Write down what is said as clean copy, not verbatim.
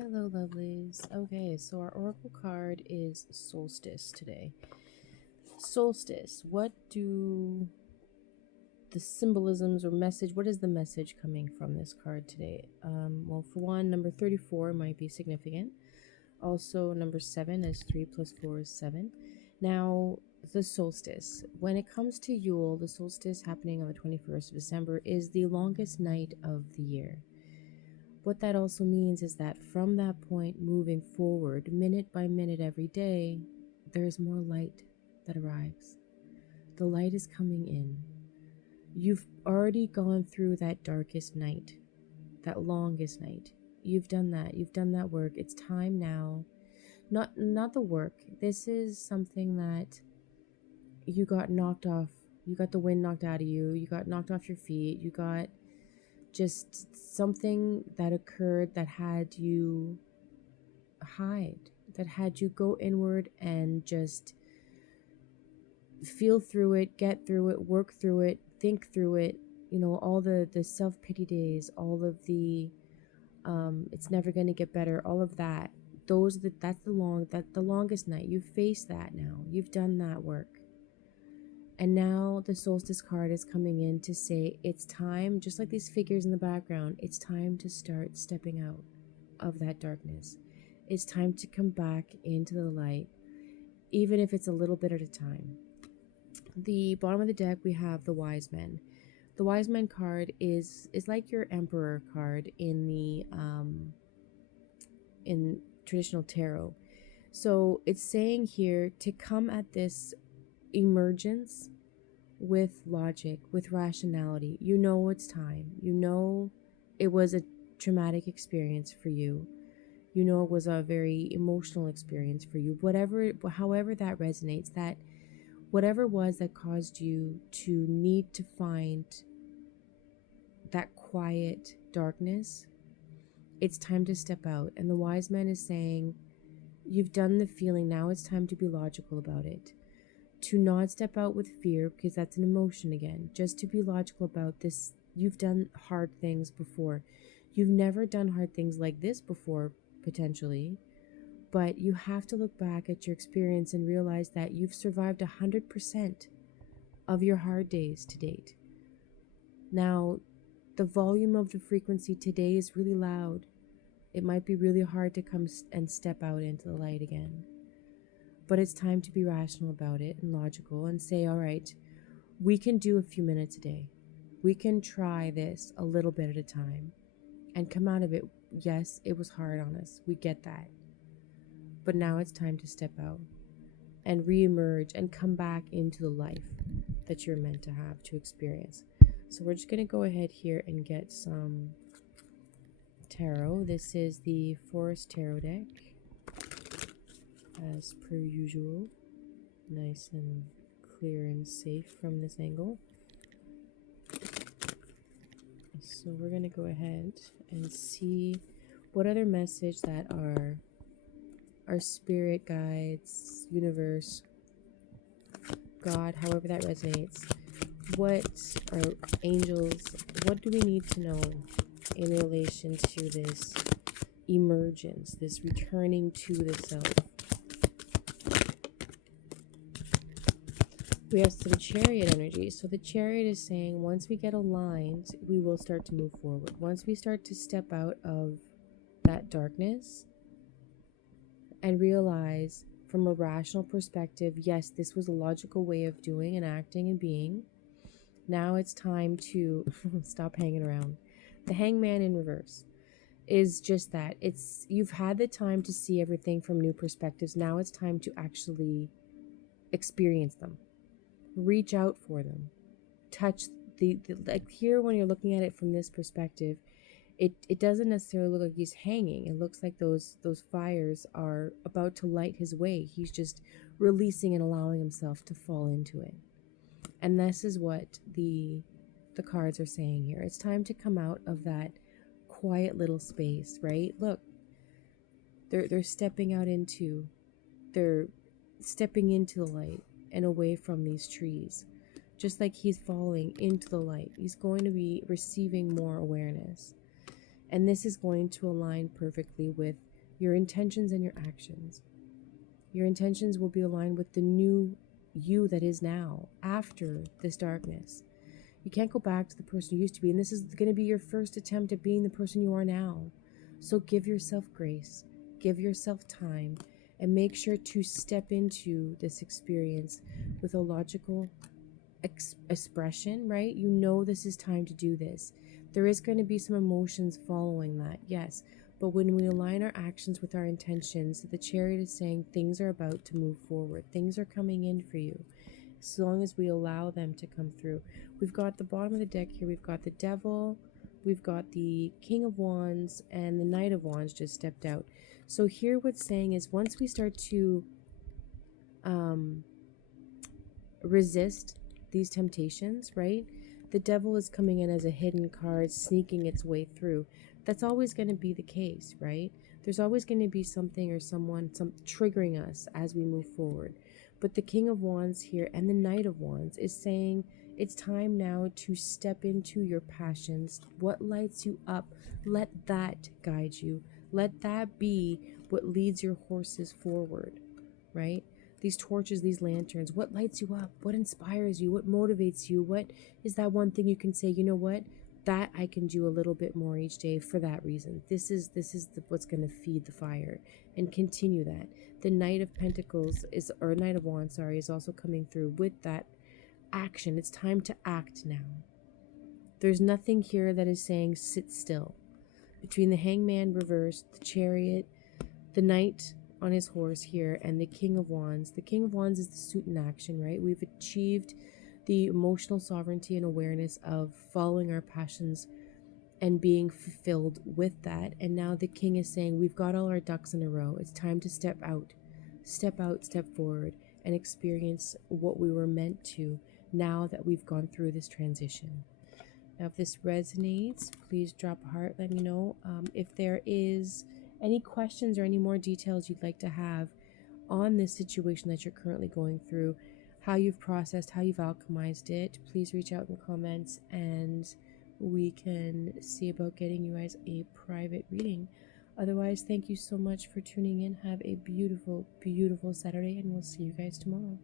Hello, lovelies. Okay, so our oracle card is Solstice today. Solstice, what do the symbolisms or message, what is the message coming from this card today? Well, for one, number 34 might be significant. Also, number 7 is 3 plus 4 is 7. Now, the solstice. When it comes to Yule, the solstice happening on the 21st of December is the longest night of the year. What that also means is that from that point moving forward, minute by minute every day, there is more light that arrives. The light is coming in. You've already gone through that darkest night, that longest night. You've done that. You've done that work. It's time now. Not the work. This is something that you got knocked off. You got the wind knocked out of you. You got knocked off your feet. You got just something that occurred that had you hide, that had you go inward and just feel through it, get through it, work through it, think through it. You know, all the self-pity days, all of the it's never going to get better, all of that. That's the longest night. You've faced that now. You've done that work. And now the solstice card is coming in to say it's time, just like these figures in the background, it's time to start stepping out of that darkness. It's time to come back into the light, even if it's a little bit at a time. The bottom of the deck, we have the Wise Men. The Wise Men card is like your Emperor card in the in traditional tarot. So it's saying here to come at this emergence with logic, with rationality. You know it's time. You know it was a traumatic experience for you. You know it was a very emotional experience for you. However that resonates, that whatever it was that caused you to need to find that quiet darkness, it's time to step out. And the Wise Man is saying, you've done the feeling, now it's time to be logical about it. To not step out with fear, because that's an emotion again. Just to be logical about this. You've done hard things before. You've never done hard things like this before, potentially. But you have to look back at your experience and realize that you've survived 100% of your hard days to date. Now, the volume of the frequency today is really loud. It might be really hard to come and step out into the light again. But it's time to be rational about it and logical and say, all right, we can do a few minutes a day. We can try this a little bit at a time and come out of it. Yes, it was hard on us. We get that. But now it's time to step out and reemerge and come back into the life that you're meant to have, to experience. So we're just going to go ahead here and get some tarot. This is the Forest Tarot deck, as per usual. Nice and clear and safe from this angle. So we're going to go ahead and see what other message that our spirit guides, universe, God, however that resonates, what are angels, what do we need to know in relation to this emergence, this returning to the self? We have some Chariot energy. So the Chariot is saying once we get aligned, we will start to move forward. Once we start to step out of that darkness and realize from a rational perspective, yes, this was a logical way of doing and acting and being. Now it's time to stop hanging around. The Hangman in reverse is just that. You've had the time to see everything from new perspectives. Now it's time to actually experience them. Reach out for them. Touch the like here when you're looking at it from this perspective, it doesn't necessarily look like he's hanging. It looks like those fires are about to light his way. He's just releasing and allowing himself to fall into it. And this is what the cards are saying here. It's time to come out of that quiet little space, right? Look, they're stepping into the light and away from these trees. Just like he's falling into the light, he's going to be receiving more awareness. And this is going to align perfectly with your intentions and your actions. Your intentions will be aligned with the new you that is now, after this darkness. You can't go back to the person you used to be, and this is going to be your first attempt at being the person you are now. So give yourself grace, give yourself time, and make sure to step into this experience with a logical expression, right? You know this is time to do this. There is going to be some emotions following that, yes. But when we align our actions with our intentions, the Chariot is saying things are about to move forward. Things are coming in for you, as long as we allow them to come through. We've got the bottom of the deck here. We've got the Devil, we've got the King of Wands, and the Knight of Wands just stepped out. So here what's saying is once we start to resist these temptations, right? The Devil is coming in as a hidden card, sneaking its way through. That's always going to be the case, right? There's always going to be something or someone triggering us as we move forward. But the King of Wands here and the Knight of Wands is saying it's time now to step into your passions. What lights you up, let that guide you. Let that be what leads your horses forward, right? These torches, these lanterns, what lights you up? What inspires you? What motivates you? What is that one thing you can say, you know what? That I can do a little bit more each day for that reason. This is what's going to feed the fire, and continue that. The Knight of Pentacles is, or Knight of Wands, sorry, is also coming through with that action. It's time to act now. There's nothing here that is saying sit still. Between the Hangman reversed, the Chariot, the Knight on his horse here, and the King of Wands. The King of Wands is the suit in action, right? We've achieved the emotional sovereignty and awareness of following our passions and being fulfilled with that. And now the King is saying we've got all our ducks in a row. It's time to step out, step forward, and experience what we were meant to now that we've gone through this transition. Now, if this resonates, please drop a heart. Let me know if there is any questions or any more details you'd like to have on this situation that you're currently going through, how you've processed, how you've alchemized it. Please reach out in the comments and we can see about getting you guys a private reading. Otherwise, thank you so much for tuning in. Have a beautiful, beautiful Saturday, and we'll see you guys tomorrow.